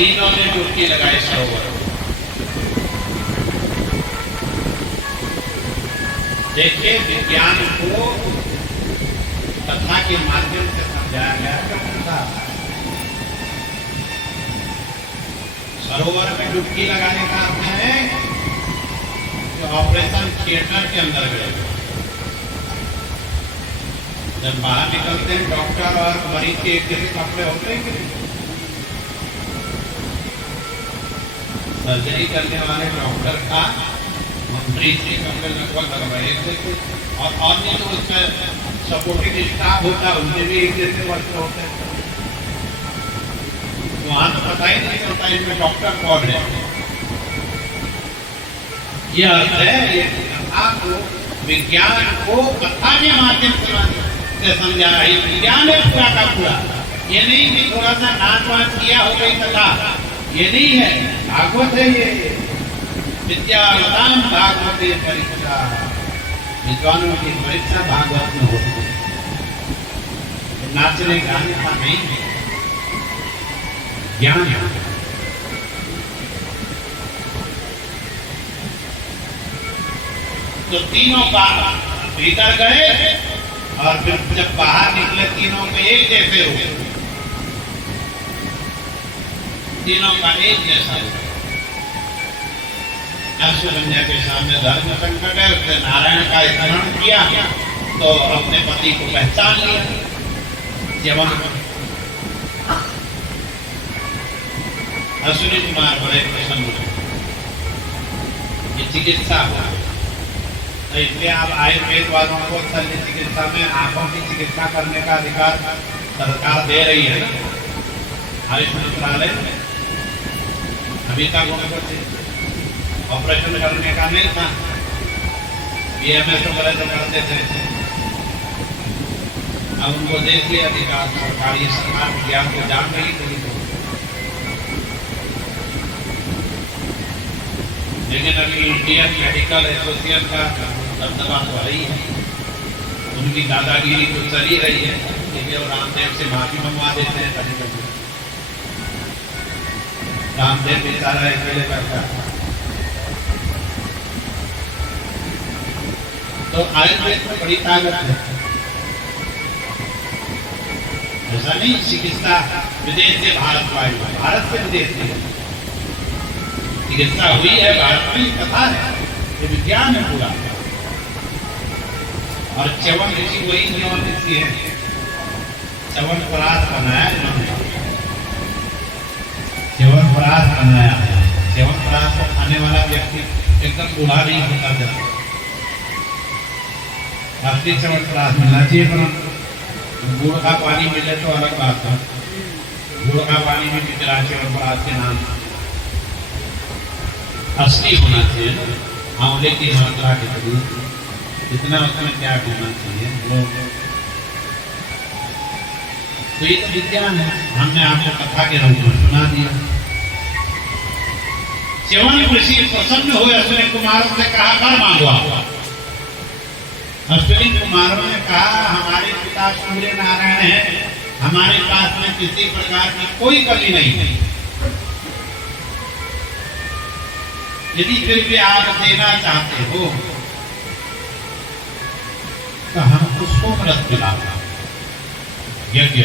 तीनों ने डुबकी लगाई सरोवर। देखिए, विज्ञान को कथा के माध्यम से समझाया गया था। सरोवर में डुबकी लगाने का अर्थ है कि ऑपरेशन थिएटर के अंदर गए। जब बाहर निकलते हैं डॉक्टर और मरीज के एक जैसे कपड़े होते हैं कि सर्जरी करने वाले डॉक्टर का मंत्री से कपड़े लगभग लगवाए थे और नहीं तो उसमें सपोर्टिंग स्टाफ होता है, उनके भी एक जैसे वस्त्र होते हैं। वहां तो पता ही नहीं चलता इनमें डॉक्टर कौन है। यह अर्थ है, ये कथा को विज्ञान को कथा के माध्यम से समझा रहा है। विज्ञान है पूरा का पूरा। ये नहीं कि थोड़ा सा नाच वाच किया हो गई कथा, ये नहीं है। भागवत है ये। विद्यावताम भागवते परीक्षा, विद्वानों की परीक्षा भागवत में होती है। नाचने गाने का नहीं है, ज्ञान है। तो तीनों भीतर गए और फिर जब बाहर निकले तीनों में एक जैसे हो, तीनों का एक जैसा हो। अश्वकन्या के सामने धर्म संकट है, उसने नारायण का स्मरण किया तो अपने पति को पहचान लिया। जवान अश्विनी कुमार बड़े प्रसन्न हुए। ये चिकित्सा हुआ, तो इसलिए आप आयुर्वेद वालों को शल्य चिकित्सा में आंखों की चिकित्सा करने का अधिकार सरकार दे रही है। आयुष मंत्रालय अभी तक उनको ऑपरेशन करने का नहीं था, बीएमएस वगैरह तो करते थे। अब उनको देख लिया अधिकार सरकार, ये सरकार विज्ञान को जान रही थी। लेकिन अभी इंडियन मेडिकल एसोसिएशन का दबदबा तो रही है, उनकी दादागिरी तो चल ही रही है। इसलिए वो रामदेव से माफी मंगवा देते हैं कभी कभी। रामदेव बेचारा अकेले करता है। तो आयुर्वेद में बड़ी ताकत है। ऐसा नहीं चिकित्सा विदेश से भारत आई, भारत से विदेश में चिकित्सा हुई है। भारत में कथा है, ये विज्ञान है पूरा। और च्यवन ऋषि वही च्यवन ऋषि है। च्यवनप्राश बनाया इन्होंने, च्यवनप्राश बनाया। च्यवनप्राश को खाने वाला व्यक्ति एकदम बूढ़ा नहीं होता था। असली च्यवनप्राश मिलना चाहिए, पर गुड़ का पानी मिले तो अलग बात है। गुड़ का पानी भी बिक रहा है च्यवनप्राश के नाम। असली होना चाहिए, आंवले की मात्रा कितनी, कितना उसमें क्या होना चाहिए वो। तो ये तो विज्ञान है, हमने आपको कथा के रूप में सुना दिया। च्यवन ऋषि प्रसन्न हुए, अश्विनी कुमारों से कहा कर मांगो। अश्विनी कुमारों ने कहा हमारे पिता सूर्य नारायण है, हमारे पास में किसी प्रकार की कोई कमी नहीं है। यदि फिर भी आप देना चाहते हो तो हम उसको मदद दिलाओ। यज्ञ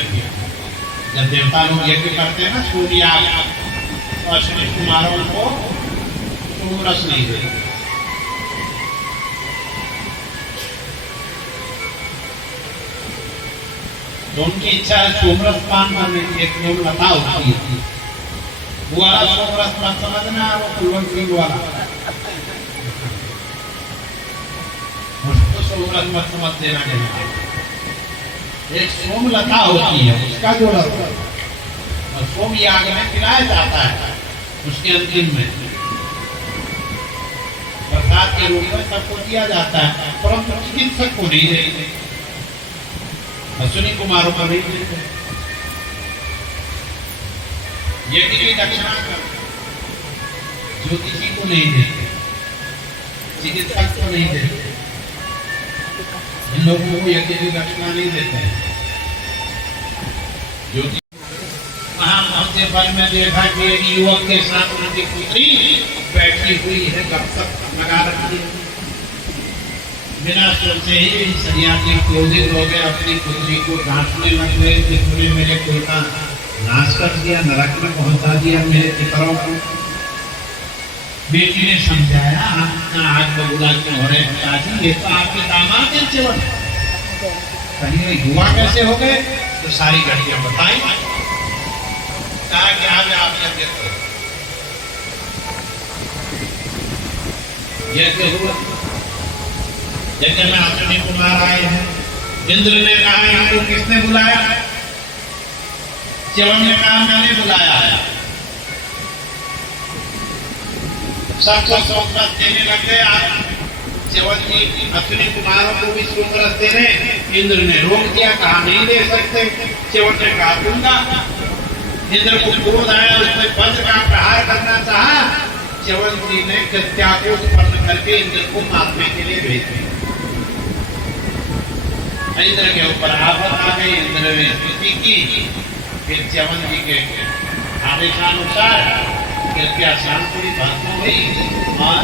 जब देवता लोग यज्ञ करते हैं ना सूर्य, और अश्विनी कुमारों को सोमरस नहीं देते। तो उनकी इच्छा है सोमरस पान करने की। एक सोमलता होती है, वो वाला सोमरस मत समझना, वो कुलवंत वाला उसको सोमरस मत समझ देना चाहिए। एक सोमलता होती है, उसका जो रस और सोम याग में खिलाया जाता है। उसके अंतिम में प्रसाद के रूप में सबको दिया जाता है, परंतु चिकित्सक को नहीं देते, अश्विनी कुमारों को नहीं देते। यज्ञ की दक्षिणा ज्योतिषी को नहीं देते, चिकित्सक को नहीं देते। इन लोगों को यज्ञ की दक्षिणा नहीं देते हैं। ज्योतिषी वहां अपने वन में देखा कि एक युवक के साथ उनकी पुत्री बैठी हुई है, गपशप लगा रखी है। बिना सोचे ही सन्यासी क्रोधित हो गए, अपनी पुत्री को डांटने लग गए कि तूने मेरे कुल का नाश कर दिया, नरक में पहुंचा दिया मेरे पितरों को। बेटी ने समझाया, आप इतना आग बबूला क्यों हो रहे हैं पिताजी, ये तो आपके दामाद हैं च्यवन, कहीं युवा कैसे हो गए? तो सारी घटना बताई, कहा कि आज आप यज्ञ करो। यज्ञ हुआ, यज्ञ में अश्विनी कुमार आए हैं। इंद्र ने कहा इनको किसने बुलाया? च्यवन ने कहा मैंने बुलाया है। सबको सोमरस देने लग गए। आप च्यवन जी अश्विनी कुमारों को भी सोमरस दे रहे। इंद्र ने रोक दिया, कहा नहीं दे सकते। च्यवन ने कहा दूंगा। इंद्र को क्रोध आया, उसने वज्र का प्रहार करना चाहा। च्यवन जी ने कृत्या को उत्पन्न करके इंद्र को मारने के लिए भेज दिया। इंद्र के ऊपर आफत आ गई। इंद्र ने स्तुति की, फिर च्यवन जी के आदेशानुसार कृत्या शांति भस्म हुई और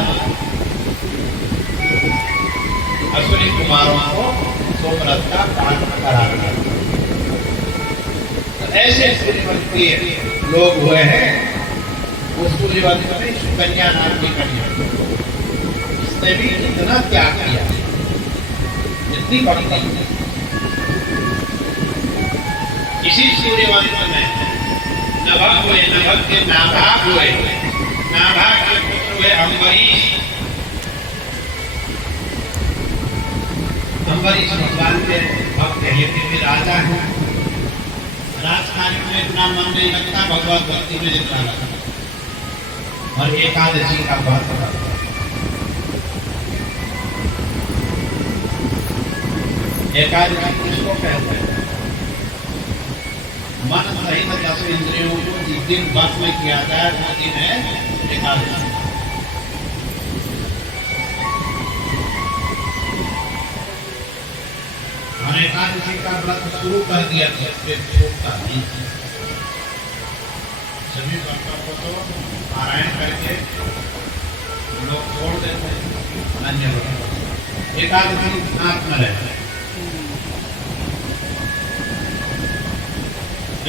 अश्विनी कुमारों को सोमरस का पाठ करा दिया। तो ऐसे सूर्यवंश के लोग हुए हैं। उस सूर्यवंश में सुकन्या नाम की कन्या, इसने भी इतना त्याग किया, इतनी भक्ति। इसी सूर्यवंश में नभग हुए, नभग के नाभाग हुए, नाभाग के पुत्र हुए अम्बरीश। अम्बरीश भगवान के भक्त है, लेकिन भी राजा है। राजकार्य में इतना मन नहीं लगता, भगवत भक्ति में जितना लगता। और एकादशी का व्रत करता। एकादशी किसको कहते हैं? मन सहित 10 इंद्रियों को जिस दिन वश में किया जाए वो दिन है एकादशी। एकादशी का व्रत शुरू कर दिया छोड़ता नहीं। सभी भक्तों को तो पारायण करके लोग छोड़ देते हैं, अन्य व्रत। एकादशी हाथ में रहते हैं।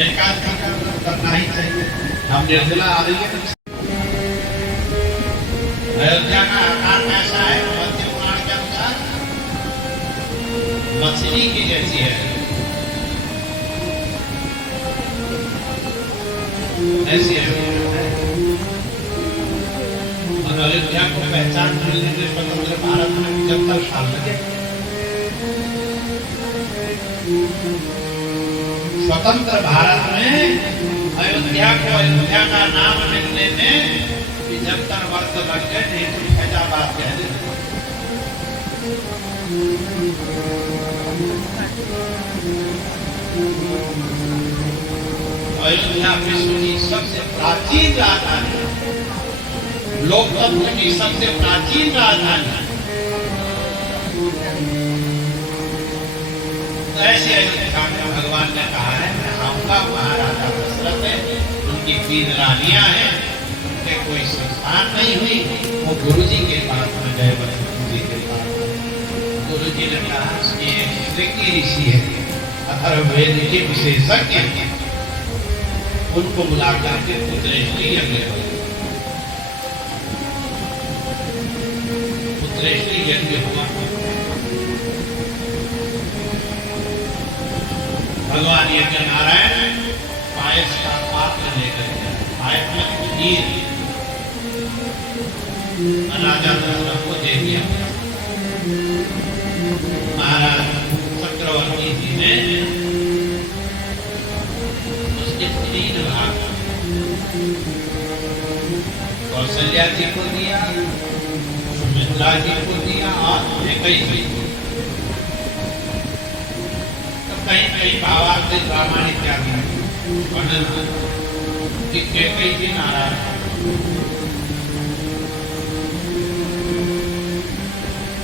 एकादशी का व्रत करना ही चाहिए। हम निर्जला आ रही है। अयोध्या का आकार कैसा है? मध्य पुराण के अनुसार मछली की जैसी है। ऐसी है। और अयोध्या को पहचान मिलने के स्वतंत्र भारत में 75 साल लगे। स्वतंत्र भारत में अयोध्या को अयोध्या का नाम मिलने में 75 वर्ष लग गए। नहीं तो फैजाबाद कह देते। अयोध्या विश्व की सबसे प्राचीन राजधानी, लोकतंत्र की सबसे प्राचीन राजधानी। ऐसे अयोध्या में भगवान ने कहा है मैं आऊंगा। महाराजा दशरथ है, उनकी 3 रानियां हैं, उनके कोई संतान नहीं हुई। वो गुरु जी के पास में गए, वशिष्ठ जी के पास। गुरु जी ने कहा ये ऋषि ऋषि है, अथर्ववेद के विशेषज्ञ हैं, उनको बुलाकर के पुत्रेष्टि यज्ञ हुआ। पुत्रेष्टि यज्ञ हुआ। भगवान यज्ञ नारायण पायस का पात्र लेकर गया। पायस में खीर राजा दशरथ को दे दिया। महाराज चक्रवर्ती जी ने उसके 3 भाग कौशल्या जी को दिया, सुमित्रा जी को दिया और कैकेयी जी को। कहीं कहीं भावार्थ रामायण इत्यादि वर्णन कि कैकेयी जी नाराज,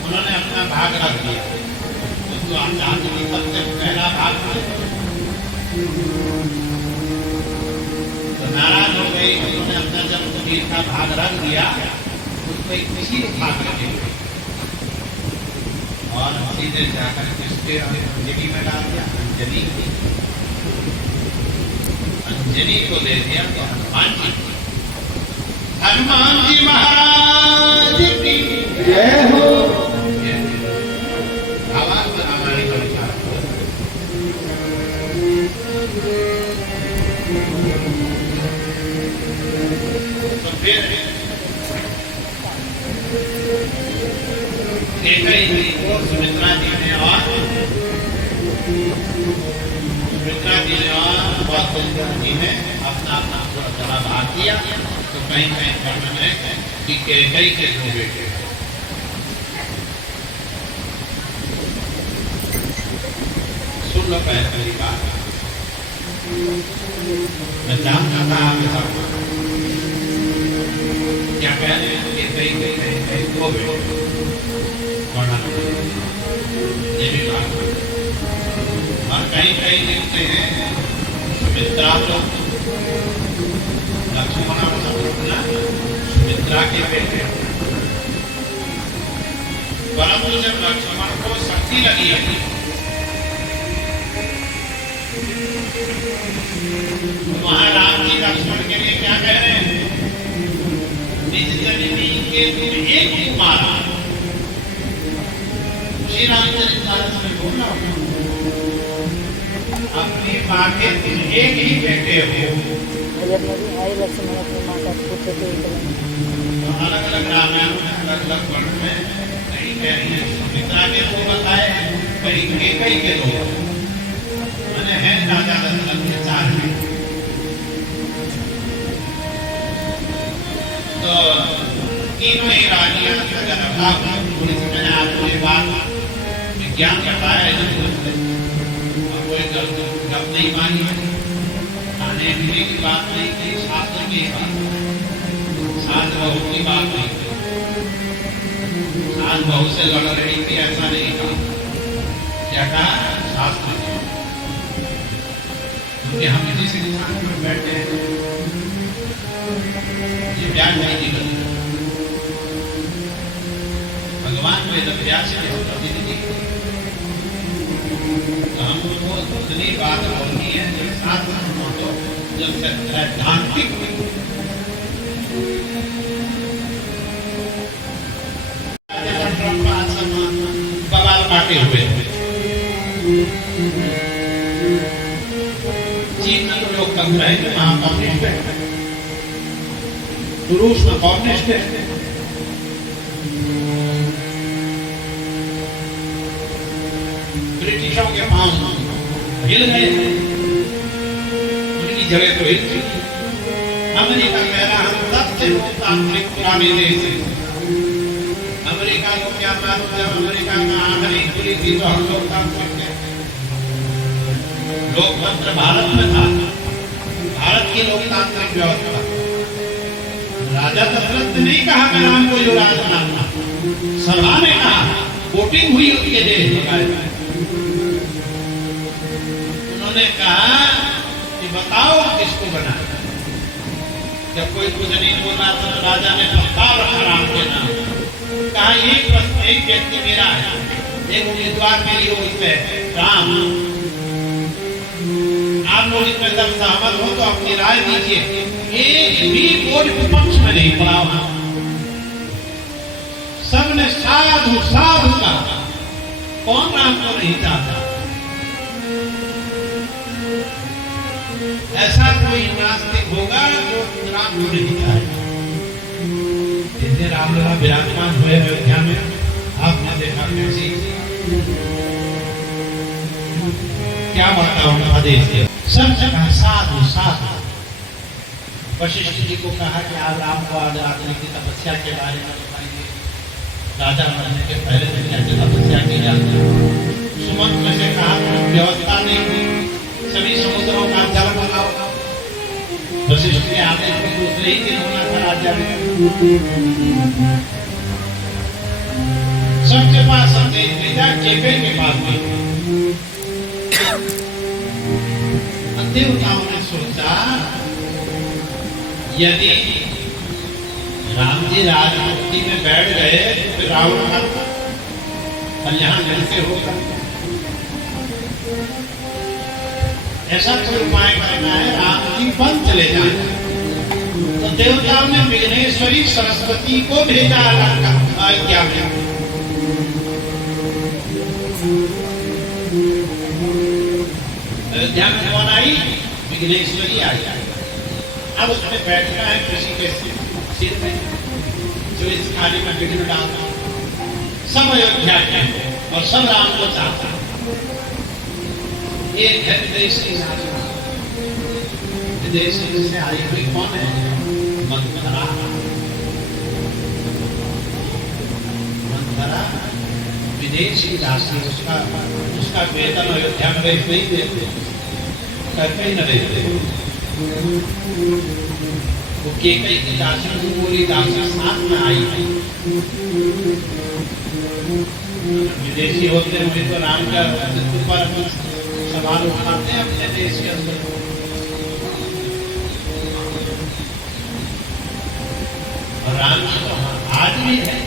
उन्होंने अपना भाग रख दिया। तो आजादी की सबसे पहला भाग तो तीर का भाग रख दिया, उसको एक किसी भाग लगे और सीधे जाकर किसके अंजलि में डाल दिया, अंजलि को दे दिया। तो हनुमान जी महाराज की जय हो। आवाज रामायण का विचार। तो फिर कैकेयी जी को सुमित्रा जी ने और कौशल्या जी ने अपना अपना थोड़ा भाग दिया। तो कहीं कहीं वर्णन है कि कैकेयी के दो बेटे, सुन लो पहली बात। मैं जानता था आपके साथ क्या कह रहे हैं कि कैकेयी दो बेटे वर्णन, ये भी बात। और कहीं कहीं लिखते हैं सुमित्रा तो लक्ष्मण सुमित्रा के बेटे, परंतु जब लक्ष्मण को शक्ति लगी है महाराम जी लक्ष्मण के लिए क्या कह रहे हैं, निज जननी के तुम एक ही मारा। श्री रामचरितमानस में बोला अपनी माँ के तुम एक ही बेटे हो। अलग अलग रामायण में अलग अलग वर्ण में कहीं कह रही है सुमित्रा के दो बताए, कहीं कैकेयी के दो, मैंने है राजा दशरथ के 4 हैं। तो तीनों ही रानियां मैंने आपको ये बात विज्ञान बताया है, कोई गप नहीं मानी, खाने पीने की बात नहीं की, शास्त्र की बात, सास बहू की बात नहीं की, सास बहू से लड़ रही थी ऐसा नहीं कहा, क्या कहा शास्त्र की। क्योंकि हम जिस इंसान में बैठे हैं ये व्यास जी की गलती, भगवान वेद व्यास के प्रतिनिधि, हमको इतनी बात बोलनी है जब शास्त्र तो जब सैद्धांतिक बवाल काटे हुए चीन में तो लोग कम रहे, वहां कम्युनिस्ट है, रूस में कम्युनिस्ट है, ब्रिटिशों के पांव हिल गए, उनकी जगह तो हिल चुकी। अमेरिका कह रहा हम सबसे लोकतांत्रिक पुराने देश हैं। अमेरिका को क्या मालूम जब अमेरिका में आखिरी खुली थी तो हम लोकतांत्रिक थे। लोकतंत्र भारत में था, भारत की लोकतांत्रिक व्यवस्था। राजा दशरथ ने नहीं कहा मैं राम को युवराज बनाऊंगा, सभा ने कहा, वोटिंग हुई उनके देश में। उन्होंने कहा कि बताओ किसको बनाए। जब कोई कुछ नहीं बोल रहा था तो राजा ने प्रस्ताव रखा राम के नाम, कहा एक व्यक्ति मेरा है, एक उम्मीदवार मेरी हो इसमें राम, आप लोग इसमें सब सहमत हो तो अपनी राय दीजिए। एक भी वोट विपक्ष में नहीं पड़ा, सबने साधु साधु कहा। कौन राम को नहीं चाहता? ऐसा कोई नास्तिक होगा जो राम को नहीं चाहेगा। जिसे रामलला विराजमान हुए अयोध्या में आपने देखा कैसी क्या वातावरण आदेश दिया, सब जगह साधु साधु। वशिष्ठ जी को कहा कि आप राम को आज रात्रि की तपस्या के बारे में बताएंगे, राजा बनने के पहले से कैसे तपस्या की जाती है। सुमंत से कहा व्यवस्था नहीं थी, सभी समुद्रों का जल बनाओ। वशिष्ठ के आदेश में दूसरे ही दिन होना था राजा में। सबके पास संदेश भेजा, कैकेयी के पास भेजा। देवताओं ने सोचा यदि राम जी राजमुक्ति में बैठ गए तो फिर रावण का कल्याण कैसे होगा? ऐसा कोई उपाय करना है, राम जी वन चले जाए। तो देवताओं ने विघ्नेश्वरी सरस्वती को भेजा क्या अयोध्या में कौन आई? विघ्नेश्वरी आई। अब उसमें बैठना है किसी के सिर में जो इस कार्य में विघ्न डालता। सब अयोध्या के और सब राम को चाहता। एक है विदेशी राजा, विदेशी से आई हुई कौन है? मंथरा। मंथरा विदेशी राशि, उसका वेतन अयोध्या में नहीं देते, करके ही न देते। वो केकई की दासी को बोली, दासी साथ में आई। विदेशी होते हुए तो राम का अस्तित्व पर सवाल उठाते हैं अपने देश के अंदर। और राम जी तो आज भी है।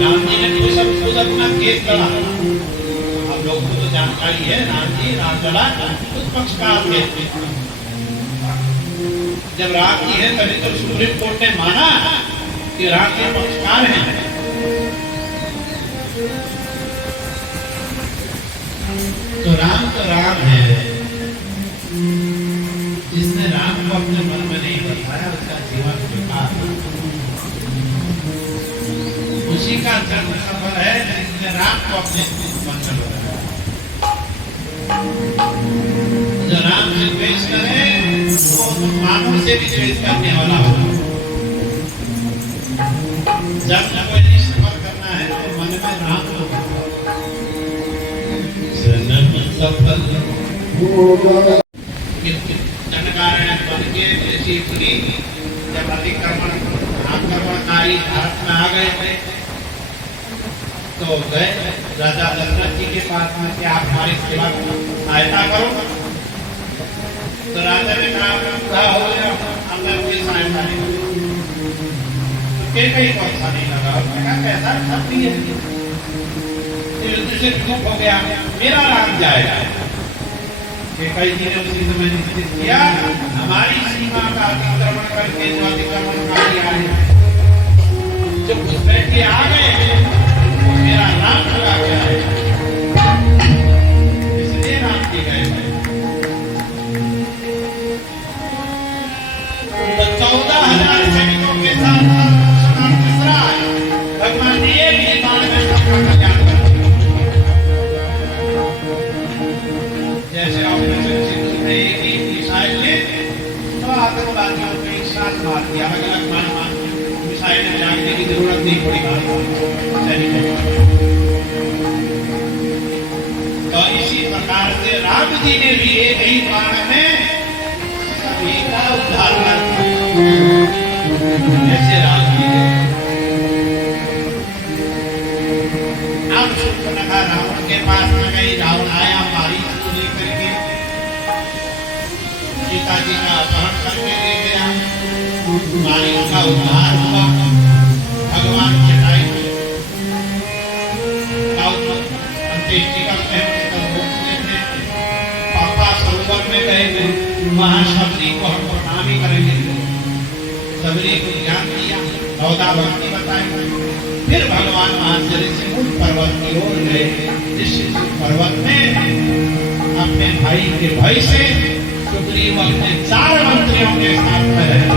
राम जी ने खुद अपना केस लड़ा। आप लोगों को तो जानकारी है, राम जी रामलला खुद पक्षकार थे। जब राम जी है तभी तो सुप्रीम कोर्ट ने माना कि राम जी पक्षकार हैं। तो राम है। जिसने राम को अपने मन में नहीं बताया उसका जीवन बेकार, उसी का जन्म सफल है जिसने राम को अपने मन में बताया। जो राम से द्वेष करे वो मानव से भी द्वेष करने वाला हो। जब कोई सफल करना है तो मन में राम को सफल जनकारण बन के देशी पुरी जब आक्रमणकारी भारत में आ गए थे तो गए राजा दशरथ जी के पास में कि आप हमारी सेवा सहायता करो। तो राजा ने कहा पूरा हो गया, अब मैं कोई सहायता नहीं करूँ। कहीं को अच्छा नहीं लगा, उसने कहा कैसा सब नहीं है, युद्ध से चूक हो गया, मेरा राम जाएगा। कई जी ने उसी समय निश्चित किया, हमारी सीमा का अतिक्रमण करके जो अतिक्रमणकारी आए जो घुसपैठ के आ गए वो मेरा राम लगा गया है, इसलिए राम जी गए थे। तो 14,000 सैनिकों के साथ भगवान ने एक ही बाण में सबका कल्याण कर दिया। जैसे ऑपरेशन सिंधु में एक ही मिसाइल ने तो आतंकवादियों को एक साथ मार दिया, अलग अलग मान मिसाइल में जाने की जरूरत नहीं पड़ी सैनिकों को। तो इसी प्रकार से राम जी ने भी एक ही बाण में सभी का उद्धार कर दिया। ऐसे राम जी ने अब शूर्पणखा रावण के पास में गई। रावण आया मारी को लेकर के सीता जी का अपहरण करके ले गया। मारी का उद्धार हुआ। भगवान चटाई अंत्येष्टि करते हैं, पापा सरोवर में गए, वहां सबरी को हम प्रणामी करेंगे। सबरी को ज्ञान दिया, नौदावती बताई। फिर भगवान महाशय से उन पर्वत की ओर गए। जिस पर्वत में अपने भाई के भय से सुग्रीव अपने 4 मंत्रियों के साथ में रहे।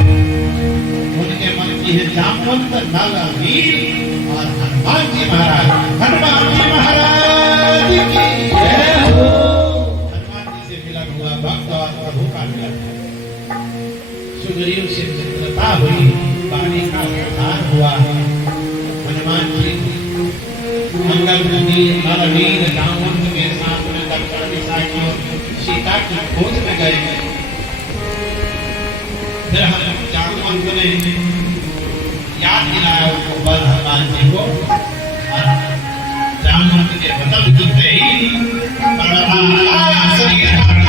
उनके मन की है जामवंत, नल, वीर और हनुमान जी महाराज। हनुमान जी महाराज की जय हो। हनुमान जी से मिलन हुआ भक्त और प्रभु का मिलन। सुग्रीव से मित्रता हुई, वाणी का उद्धार हुआ। हनुमान जी मंगल नदी नलवीर जामवंत के साथ में दक्षिण दिशा की ओर सीता की खोज में गए। फिर हम जामवंत ने याद दिलाया उनको बल हनुमान जी को, और जामवंत के बदल जुटते ही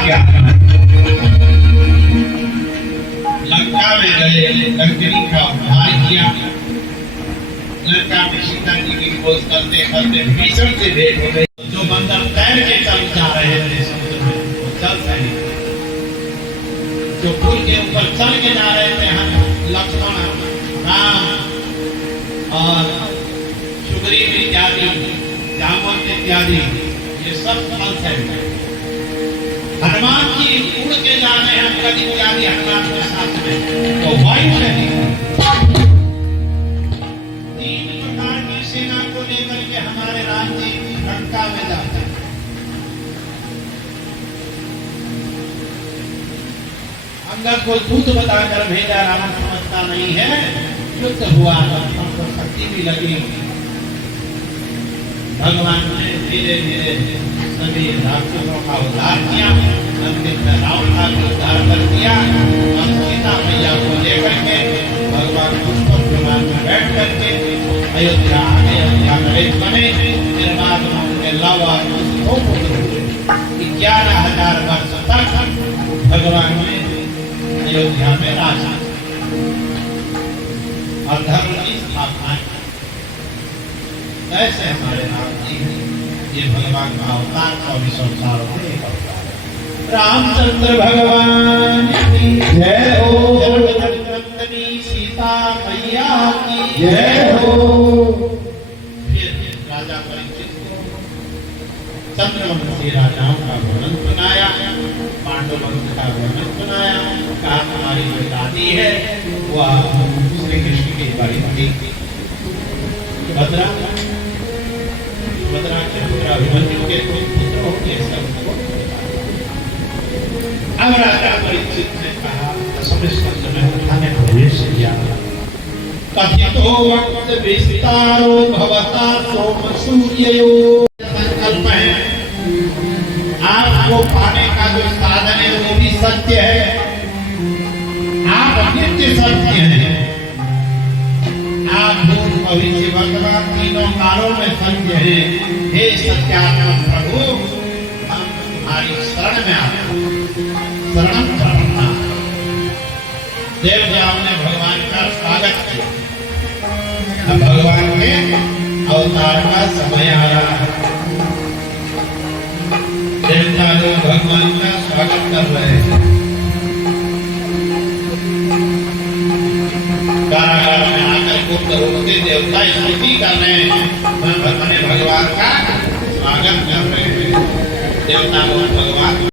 किया। लंका में गए, लंकनी का उद्धार किया। लंका में सीता जी की खोज करते करते भीषण से भेंट हो गई। जो बंदर तैर के चल जा रहे थे समुद्र में, वो चल सही। जो पुल के ऊपर चल के जा रहे थे, हम लक्ष्मण, राम और सुग्रीव इत्यादि, जामवंत इत्यादि, ये सब फल से हनुमान जी उड़ के जा रहे हैं, अंगद इत्यादि हनुमान के साथ में, तो वायु से तीन प्रकार की सेना को लेकर के हमारे राम जी लंका में जाते हैं। अंगद को दूत बताकर भेजा, राम समझता नहीं है। युद्ध हुआ, लक्ष्मण को शक्ति भी लगी। भगवान ने धीरे धीरे सभी राक्षसों का उद्धार किया। अंतिम में रावण का भी उद्धार कर दिया और सीता मैया को लेकर के भगवान पुष्पक विमान में बैठ करके अयोध्या आ गए। अयोध्या नरेश बने। फिर बाद में उनके लव और दो पुत्र हुए। 11,000 वर्ष तक भगवान ने अयोध्या में राज और धर्म की स्थापना की। ऐसे हमारे राम जी ये भगवान का अवतार 24 अवतारों में एक अवतार है। रामचंद्र भगवान की जय हो। जगदम्बिनी सीता मैया की जय हो। फिर राजा परीक्षित को चंद्रवंशी राजाओं का वर्णन सुनाया, पांडव वंश का वर्णन सुनाया। कहा हमारी जो दादी है वह श्री कृष्ण की बड़ी थी, भद्रा के पुत्र अभिमन्यु के पुत्र होंगे। सबको अब राजा परीक्षित ने कहा, स्कंद में उन्होंने प्रवेश किया। कथितो वक्त विस्तारो भवता सोम सूर्ययो। संकल्प है, आपको पाने का जो साधन है वो भी सत्य है, आप नित्य सत्य हैं। आप भूत भविष्य वर्तमान तीनों कालों में सत्य है। हे सत्यात्मक प्रभु, हम तुम्हारी शरण में आते हैं। शरण करना। देवताओं ने भगवान का स्वागत किया। अब भगवान के अवतार का समय आ रहा है। देवता लोग भगवान का स्वागत कर रहे हैं। कारागार में आकर गुप्त रूप से देवता स्तुति कर रहे हैं, भगवान का स्वागत कर रहे हैं। देवता लोग भगवान